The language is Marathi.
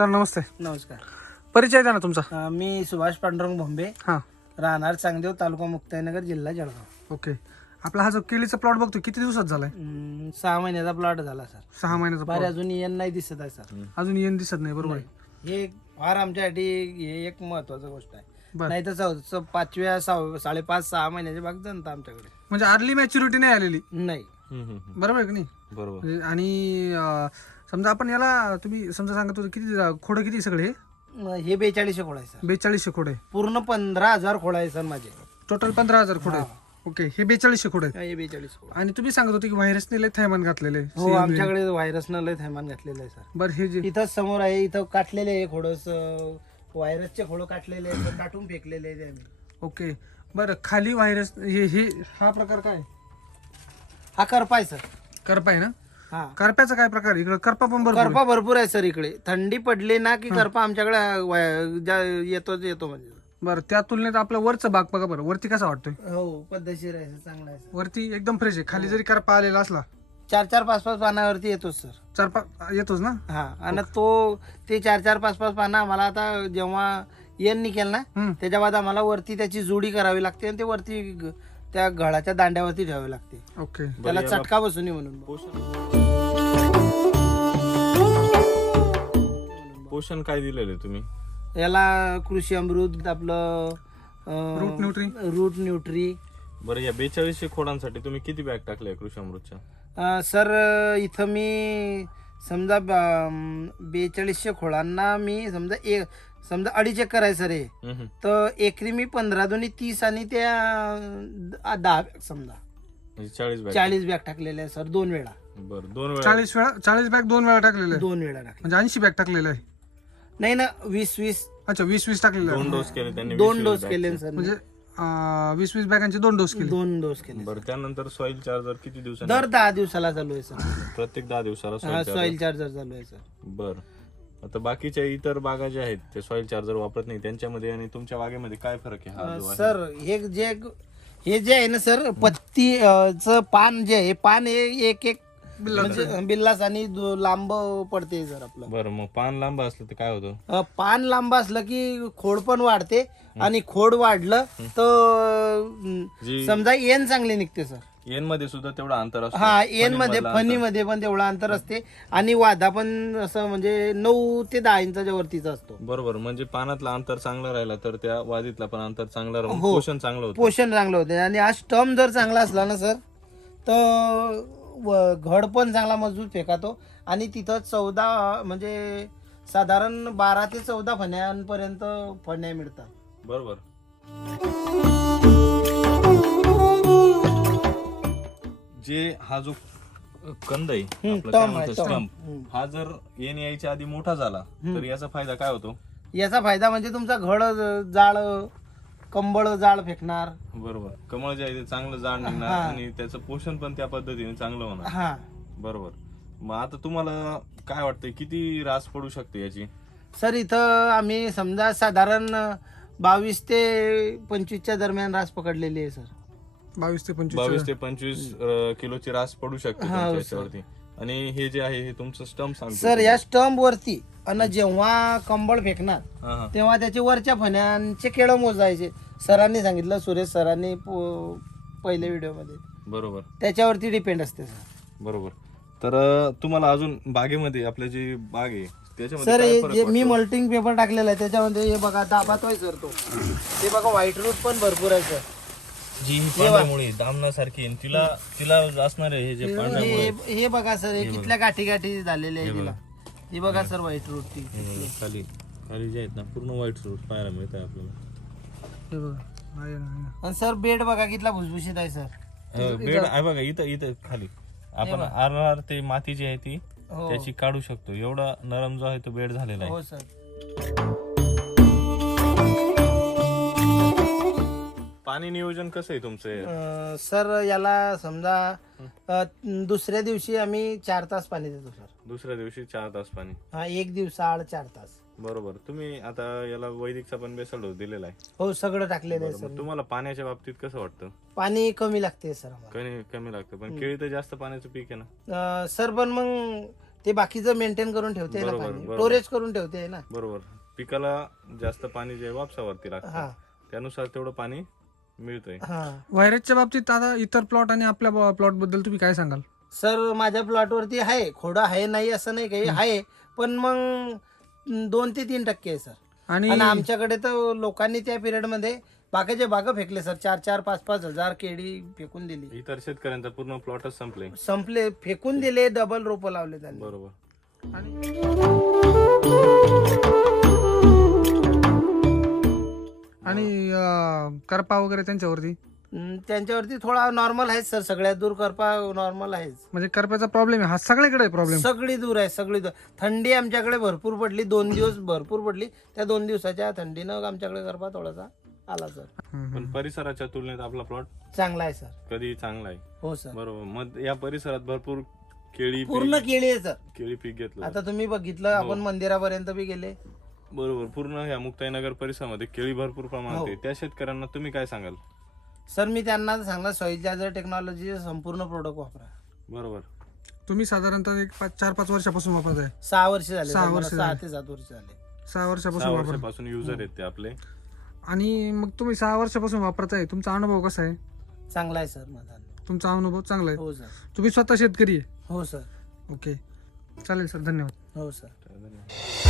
सर नमस्ते. नमस्कार. परिचय द्या ना तुमचा. मी सुभाष पांडुरंग भोंबे, हां राहणार चांगदेव, तालुका मुक्ताईनगर, जिल्हा जळगाव. ओके. आपला हा जो केळीचा प्लॉट बघतो किती दिवसात झालाय? 6 महिन्याचा प्लॉट झाला सर. 6 महिन्याचा फार प्लॉट. अजून येण नाही दिसत आहे सर. अजून येण दिसत नाही. बरोबर आहे. हे फार आमच्यासाठी हे एक महत्वाची गोष्ट आहे. बरं. नाही तर 5व्या 5.5-6 महिन्याची बाग जनता आमच्याकडे म्हणजे अर्ली मॅच्युरिटी नाही आलेली. नाही. बरोबर आहे की नाही? बरोबर. आणि समजा आपण याला तुम्ही समजा सांगत होते किती खोडं किती सगळे हे? हे 42 खोड आहे सर. 4200 खोड आहे. पूर्ण 15,000 खोड आहे सर माझे. टोटल 15,000 खोड आहे. ओके. हे 4200 खोड आहे. हे 42 खोड. आणि तुम्ही सांगत होते की व्हायरसने लय थैमान घातलेले. हो, आमच्याकडे व्हायरसनं लय थैमान घातलेलं आहे सर. बरं हे जे इथं समोर आहे, इथं काटलेले आहे खोडस, व्हायरसचे खोड काटलेले आहेत, काटून फेकलेले आहेत आम्ही. ओके. बरं खाली व्हायरस हे हा प्रकार काय? हा करपा आहे सर. करपा आहे ना? हा, करप्याचा काय प्रकार? इकडे करपा पण भरपूर आहे. करपा भरपूर आहे सर. इकडे थंडी पडली ना की करपा आमच्याकडे येतो म्हणजे. बरं त्या तुलनेत आपला वरचा भाग बघा बरं. वरती कसा वाटतोय? हो, पद्धतशीर आहे सर, चांगला आहे सर. वरती एकदम फ्रेश आहे. खाली जरी करपा आलेला असला 4-5 पानावरती येतोच सर. 4-5 येतोच ना? हा, आणि ते 4-5 पानं आम्हाला आता जेव्हा येण निघेल ना त्याच्या बाद आम्हाला वरती त्याची जोडी करावी लागते आणि ते वरती त्या घडाच्या दांड्यावरती ठेवावी लागते. ओके. त्याला चटका बसू नये म्हणून. पोषण काय दिलेलं आहे तुम्ही? याला कृषी अमृत, आपलं रूट न्यूट्री. बरं, या 4200 खोडांसाठी तुम्ही किती बॅग टाकल्या कृषी अमृतच्या? सर इथं मी समजा 4200 खोडांना मी समजा 2.5 एकर आहे सर हे. तर एकरी मी 15 दुनी 30 आणि त्या 10 बॅग समजा म्हणजे 40 बॅग. 40 बॅग टाकलेले आहे सर 2 वेळा. बरं, 2 वेळा. 40 बॅग 2 वेळा टाकलेले आहे. 2 वेळा टाकले. म्हणजे 80 बॅग टाकलेले आहे. नाही ना, 20. अच्छा 20 टाकलेले आहे. 2 डोस केले त्यांनी. 2 डोस केले सर. म्हणजे 20 बॅगांचे 2 डोस केले. 2 डोस केले. बरं, त्यानंतर सॉइल चार्जर किती दिवसांनी? दर 10 दिवसाला चालू आहे सर. प्रत्येक 10 दिवसाला हा, सॉइल सॉइल चार्जर चालू आहे सर. बरं. आता बाकीच्या इतर बागा ज्या आहेत ते सॉइल चार्जर वापरत नाही, त्यांच्यामध्ये आणि तुमच्या बागेमध्ये काय फरक आहे? हा जो आहे. सर हे जे आहे ना सर, पत्तीचं पान जे आहे, पान हे एक म्हणजे बिल्लास आणि लांब पडते सर आपलं. बरं, मग पान लांब असलं तर काय होतं? पान लांब असलं की खोड पण वाढते आणि खोड वाढलं तर समजा येण चांगली निघते सर. येन मध्ये सुद्धा तेवढं अंतर असतं. हा, येण मध्ये फणीमध्ये पण तेवढं अंतर असते आणि वादा पण असं म्हणजे 9 ते 10 इंचाच्या वरतीचा असतो. बरोबर. म्हणजे पानातलं अंतर चांगलं राहिलं तर त्या वादीतला पण अंतर चांगलं राहून पोषण चांगलं होतं. पोषण चांगलं होते. आणि हा स्टम जर चांगला असला ना सर तर घड पण चांगला मजबूत फेकातो आणि तिथं 14 म्हणजे साधारण 12 ते 14 फण्यांपर्यंत फण्या मिळतात. बरोबर. जे हा जो कंद आहे आपलं काय म्हणतो स्टंप, हा जर येण यायच्या आधी मोठा झाला तर याचा फायदा काय होतो? याचा फायदा म्हणजे तुमचा घड जाळ, कंबळ जाळ फेकणार. बरोबर. कमळ जे आहे ते चांगलं जाड निघणार आणि त्याचं पोषण पण त्या पद्धतीने चांगलं होणार. हा, बरोबर. मग आता तुम्हाला काय वाटतंय किती रास पडू शकते याची? सर इथं आम्ही समजा साधारण 22 ते 25च्या दरम्यान रास पकडलेली आहे सर. 22 ते 25. 22 ते 25 किलोची रास पडू शकते तुमच्या याच्यावरती. आणि हे जे आहे हे तुमचं स्टंप सांगतो सर. या स्टंप वरती आणि जेव्हा कंबळ फेकणार हा, हा. तेव्हा त्याचे वरच्या फण्यांचे केळं मोजायचे. सरांनी सांगितलं, सुरेश सरांनी पहिल्या व्हिडिओ मध्ये. बरोबर. त्याच्यावरती डिपेंड असते सर. बरोबर. तर तुम्हाला अजून बागेमध्ये आपली जी बाग आहे त्याच्यामध्ये सर काय फरक जे मी वाटतो? मल्टिंग पेपर टाकलेला आहे त्याच्यामध्ये हे बघा दाबात आहे सर. तो हे बघा व्हाईट रूट पण भरपूर आहे सर. जी ही पांढऱ्यामुळे दामनासारखी आहे, तिला असणार आहे हे जे पांढऱ्यामुळे. हे बघा सर, हे कितल्या गाठी गाठी झालेले आहे तिला. हे बघा सर व्हाईट रूट ती. खाली जे आहेत ना पूर्ण व्हाईट रूट पाहायला मिळत आहे आपल्याला. हे बघा आहे ना. आणि सर बेड बघा कितला भुसभुशीत आहे सर. बेड आहे बघा इथं खाली आपण आर ते माती जी आहे ती त्याची काढू शकतो. एवढा नरम जो आहे तो बेड झालेला आहे. हो सर. पाणी नियोजन कसं आहे तुमचं? सर याला समजा दुसऱ्या दिवशी आम्ही 4 तास पाणी देतो सर. दुसऱ्या दिवशी 4 तास पाणी. हा, एक दिवसाआड 4 तास. बरोबर. तुम्ही आता याला वैदिकचा पण बेसल डोस दिलेला आहे. हो, सगळं टाकलेलं आहे बरोबर. सर. तुम्हाला पाण्याच्या बाबतीत कसं वाटतं? पाणी कमी लागते सर आम्हाला. कमी लागतं पण केळी तर जास्त पाण्याचं पीक आहे ना. सर पण मग ते बाकीचं मेंटेन करून ठेवते ना, बरोबर, पाणी बरोबर. स्टोरेज करून ठेवते ना. बरोबर. पिकाला जास्त पाणी जे वापसावरती हा लागतं त्यानुसार तेवढं पाणी मिळतंय. हा व्हायरसच्या बाबतीत आता इतर प्लॉट आणि आपल्या प्लॉट बद्दल तुम्ही काय सांगाल? सर, माझ्या प्लॉटवरती आहे खोडं, आहे नाही असं नाही काही आहे, पण मग 2 ते 3% आहे सर. आणि आणि आमच्याकडे तर लोकांनी त्या पिरियड मध्ये बागाचे बाग फेकले सर. 4-4, 5-5 हजार केळी फेकून दिली, इतर शेतकऱ्यांचा पूर्ण प्लॉटच संपले. संपले, फेकून दिले, डबल रोपं लावले त्यांनी. बरोबर. आणि करपा वगैरे त्यांच्यावरती त्यांच्यावरती थोडा नॉर्मल आहे सर, सगळ्यात दूर करपा नॉर्मल आहेच. म्हणजे करप्याचा प्रॉब्लेम आहे हा सगळीकडे प्रॉब्लेम. सगळी दूर आहे, सगळी दूर. थंडी आमच्याकडे भरपूर पडली, 2 दिवस भरपूर पडली. त्या 2 दिवसाच्या थंडीनं आमच्याकडे करपा थोडासा आला सर. पण परिसराच्या तुलनेत आपला प्लॉट चांगला आहे सर. कधी चांगला आहे. हो सर, बरोबर. मग या परिसरात भरपूर केळी पूर्ण केळी आहे सर. केळी पीक घेतलं. आता तुम्ही बघितलं, आपण मंदिरापर्यंत बी गेले. बरोबर. पूर्ण या मुक्ताईनगर परिसरामध्ये केळी भरपूर प्रमाणात हो. आहे. त्या शेतकऱ्यांना तुम्ही काय सांगाल? सर, मी त्यांना सांगणार सॉइल चार्जर टेक्नॉलॉजी संपूर्ण प्रोडक्ट वापरा. बरोबर. तुम्ही साधारणतः एक 4-5 वर्षापासून वापरत आहे. 6 वर्ष झाले, 6 वर्ष 6 झाले. ते 7 वर्ष झाले. 6 वर्षापासून 6 वापर. वर्षापासून युजर आहेत ते आपले. आणि मग तुम्ही 6 वर्षापासून वापरताय, तुमचा अनुभव कसा आहे? चांगला आहे सर माझा अनुभव. तुमचा अनुभव चांगला आहे. हो सर. तुम्ही स्वतः शेतकरी आहे? हो सर. ओके, चालेल सर, धन्यवाद. हो सर. धन्यवाद.